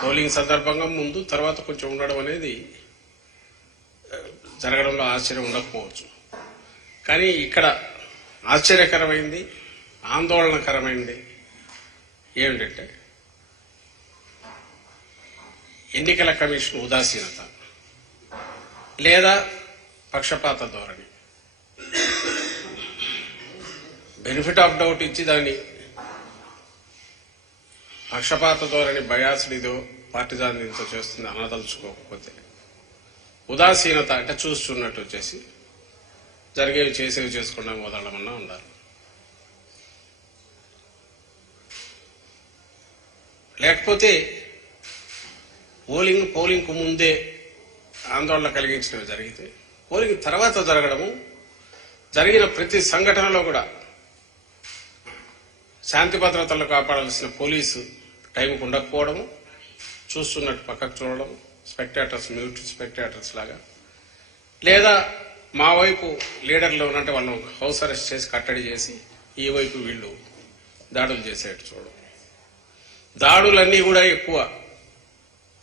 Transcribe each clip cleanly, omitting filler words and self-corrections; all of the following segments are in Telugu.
పోలింగ్ సందర్భంగా ముందు తర్వాత కొంచెం ఉండడం అనేది జరగడంలో ఆశ్చర్యం ఉండకపోవచ్చు. కానీ ఇక్కడ ఆశ్చర్యకరమైంది, ఆందోళనకరమైంది ఏమిటంటే ఎన్నికల కమిషన్ ఉదాసీనత లేదా పక్షపాత ధోరణి. బెనిఫిట్ ఆఫ్ డౌట్ ఇచ్చి దాన్ని పక్షపాత ధోరణి బయాస్నిదో పార్టిజానితో చేస్తుంది అనదలుచుకోకపోతే, ఉదాసీనత అంటే చూస్తున్నట్టు వచ్చేసి జరిగేవి చేసేవి చేసుకుండా వదలమన్నా ఉండాలి. లేకపోతే పోలింగ్కు ముందే ఆందోళన కలిగించినవి జరిగితే పోలింగ్ తర్వాత జరగడము, జరిగిన ప్రతి సంఘటనలో కూడా శాంతి భద్రతలు కాపాడాల్సిన పోలీసు టైంకు ఉండకపోవడము, చూస్తున్నట్టు పక్కకు చూడడం, స్పెక్టేటర్స్ మ్యూట్ స్పెక్టేటర్స్ లాగా, లేదా మా వైపు లీడర్లు ఉన్నట్టు వాళ్ళను హౌస్ అరెస్ట్ చేసి కట్టడి చేసి ఈ వైపు వీళ్ళు దాడులు చేసేట్టు చూడడం. దాడులన్నీ కూడా ఎక్కువ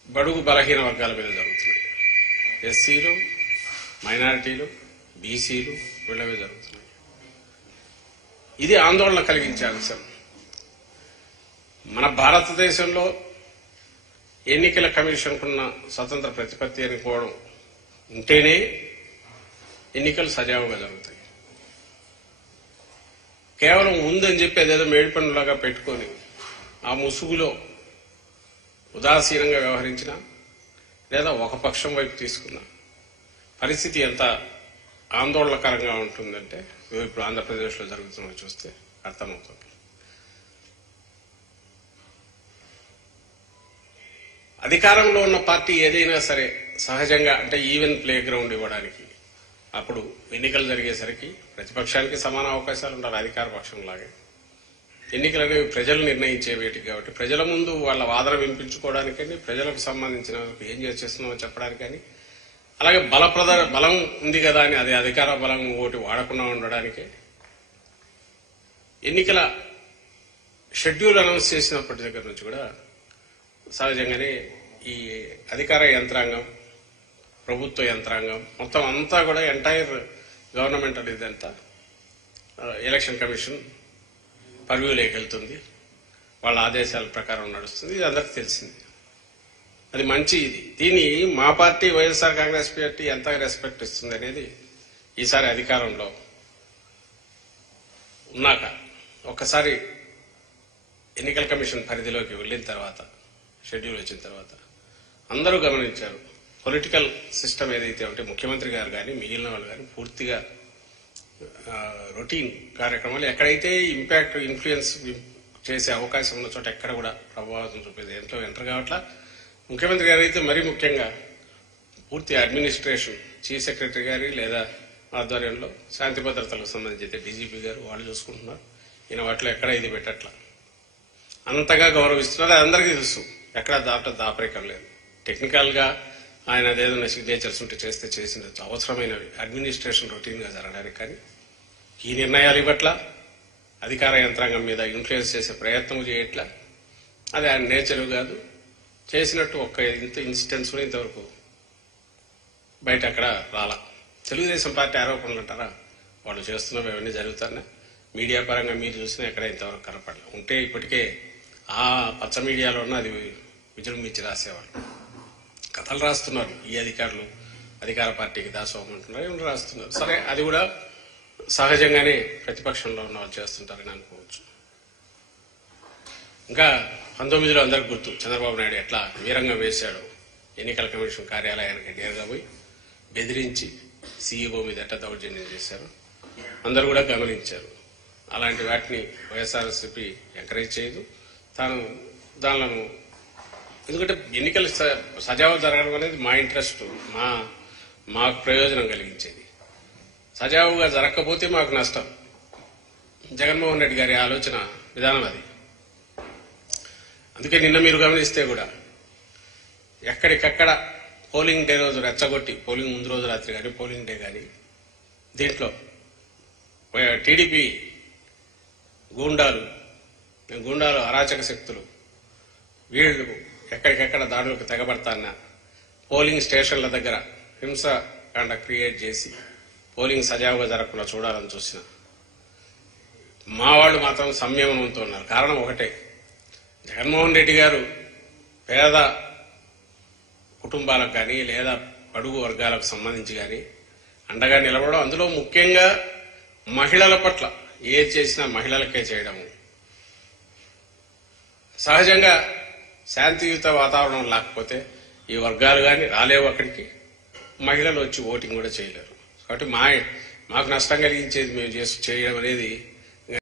బడుగు బలహీన వర్గాల మీద జరుగుతున్నాయి. ఎస్సీలు, మైనారిటీలు, బీసీలు వీళ్ళ మీద జరుగుతున్నాయి. ఇది ఆందోళన కలిగించే అంశం. మన భారతదేశంలో ఎన్నికల కమిషన్కున్న స్వతంత్ర ప్రతిపత్తి అనుకోవడం ఉంటేనే ఎన్నికలు సజావుగా జరుగుతాయి. కేవలం ఉందని చెప్పి అదేదో మేడిపండులాగా పెట్టుకొని ఆ ముసుగులో ఉదాసీనంగా వ్యవహరించిన లేదా ఒక పక్షం వైపు తీసుకున్న పరిస్థితి ఎంత ఆందోళనకరంగా ఉంటుందంటే ఇప్పుడు ఆంధ్రప్రదేశ్లో జరుగుతున్నది చూస్తే అర్థమవుతుంది. అధికారంలో ఉన్న పార్టీ ఏదైనా సరే సహజంగా అంటే ఈవెన్ ప్లే గ్రౌండ్ ఇవ్వడానికి అప్పుడు ఎన్నికలు జరిగేసరికి ప్రతిపక్షానికి సమాన అవకాశాలు ఉండాలి అధికార పక్షంలాగే. ఎన్నికలు అనేవి ప్రజలు నిర్ణయించేవేటి కాబట్టి ప్రజల ముందు వాళ్ళ వాదన వినిపించుకోవడానికని, ప్రజలకు సంబంధించిన ఏం చేస్తున్నామో చెప్పడానికని, అలాగే బలం ఉంది కదా అని అది అధికార బలం ఒకటి వాడకుండా ఉండడానికే ఎన్నికల షెడ్యూల్ అనౌన్స్ చేసినప్పటి దగ్గర నుంచి కూడా సహజంగానే ఈ అధికార యంత్రాంగం, ప్రభుత్వ యంత్రాంగం మొత్తం అంతా కూడా ఎంటైర్ గవర్నమెంటల్ ఇదంతా ఎలక్షన్ కమిషన్ పర్వ్యూలోకి వెళ్తుంది, వాళ్ళ ఆదేశాల ప్రకారం నడుస్తుంది. ఇది అందరికి తెలిసింది. అది మంచి ఇది. దీన్ని మా పార్టీ వైఎస్ఆర్ కాంగ్రెస్ పార్టీ ఎంత రెస్పెక్ట్ ఇస్తుంది అనేది ఈసారి అధికారంలో ఉన్నాక ఒక్కసారి ఎన్నికల కమిషన్ పరిధిలోకి వెళ్ళిన తర్వాత, షెడ్యూల్ వచ్చిన తర్వాత అందరూ గమనించారు. పొలిటికల్ సిస్టమ్ ఏదైతే ఉంటే ముఖ్యమంత్రి గారు కానీ మిగిలిన వాళ్ళు కానీ పూర్తిగా రొటీన్ కార్యక్రమాలు ఎక్కడైతే ఇంపాక్ట్ ఇన్ఫ్లుయెన్స్ చేసే అవకాశం ఉన్న చోట ఎక్కడ కూడా ప్రభావితం చూపేది ఎంతో ఎంటర్ కావట్లా. ముఖ్యమంత్రి గారు అయితే మరీ ముఖ్యంగా పూర్తి అడ్మినిస్ట్రేషన్ చీఫ్ సెక్రటరీ గారి లేదా ఆధ్వర్యంలో శాంతి భద్రతలకు సంబంధించి డీజీపీ గారు వాళ్ళు చూసుకుంటున్నారు. ఈయన వాటిలో ఎక్కడ ఇది పెట్టట్లా, అంతగా గౌరవిస్తున్నారు. అది అందరికీ తెలుసు. ఎక్కడ దాపరికం లేదు. టెక్నికల్ గా ఆయన అదేదైనా సిగ్నేచర్స్ ఉంటే చేస్తే చేసిన అవసరమైనవి అడ్మినిస్ట్రేషన్ రొటీన్ గా జరగడానికి, కానీ ఈ నిర్ణయాలు ఇవ్వట్లా, అధికార యంత్రాంగం మీద ఇన్ఫ్లుయెన్స్ చేసే ప్రయత్నం చేయట్లా. అది ఆయన నేచర్ కాదు. చేసినట్టు ఒక్క ఇన్సిడెంట్స్ కూడా ఇంతవరకు బయట అక్కడ రాలా. తెలుగుదేశం పార్టీ ఆరోపణలు అంటారా, వాళ్ళు చేస్తున్నవి అవన్నీ జరుగుతారనే మీడియా పరంగా మీరు చూసినా ఎక్కడ ఇంతవరకు కనపడలేదు. ఉంటే ఇప్పటికే ఆ పచ్చ మీడియాలోనే అది విజృంభించి రాసేవాళ్ళు. కథలు రాస్తున్నారు ఈ అధికారులు, అధికార పార్టీకి దాసోహం అంటున్నారు, ఏమైనా రాస్తున్నారు. సరే, అది కూడా సహజంగానే ప్రతిపక్షంలో ఉన్న వాళ్ళు చేస్తుంటారని అనుకోవచ్చు. ఇంకా 19లో అందరికి గుర్తు చంద్రబాబు నాయుడు ఎట్లా వీరంగం వేశాడు. ఎన్నికల కమిషన్ కార్యాలయానికి నేరుగా పోయి బెదిరించి సీఈఓ మీద ఎట్లా దౌర్జన్యం చేశారు అందరూ కూడా గమనించారు. అలాంటి వాటిని వైఎస్ఆర్సీపీ ఎంకరేజ్ చేయదు. తాను దానిలో ఎందుకంటే ఎన్నికలు సజావుగా జరగడం అనేది మా ఇంట్రెస్ట్, మాకు ప్రయోజనం కలిగించేది. సజావుగా జరగకపోతే మాకు నష్టం. జగన్మోహన్ రెడ్డి గారి ఆలోచన విధానం అది. అందుకే నిన్న మీరు గమనిస్తే కూడా ఎక్కడికక్కడ పోలింగ్ డే రోజు రెచ్చగొట్టి, పోలింగ్ ముందు రోజు రాత్రి కానీ పోలింగ్ డే కానీ దీంట్లో టీడీపీ గూండాలు అరాచక శక్తులు వీళ్ళు ఎక్కడికెక్కడ దాడులకు తెగబడతాన్న పోలింగ్ స్టేషన్ల దగ్గర హింసకాండ క్రియేట్ చేసి పోలింగ్ సజావుగా జరగకుండా చూడాలని చూసిన మా వాళ్ళు మాత్రం సంయమనంతో ఉన్నారు. కారణం ఒకటే, జగన్మోహన్ రెడ్డి గారు పేద కుటుంబాలకు కానీ లేదా అడుగు వర్గాలకు సంబంధించి కానీ అండగా నిలబడడం, అందులో ముఖ్యంగా మహిళల పట్ల ఏది చేసినా మహిళలకే చేయడము. సహజంగా శాంతియుత వాతావరణం లేకపోతే ఈ వర్గాలు కానీ రాలేవు అక్కడికి, మహిళలు వచ్చి ఓటింగ్ కూడా చేయలేరు. కాబట్టి మాకు నష్టం కలిగించేది మేము చేయడం అనేది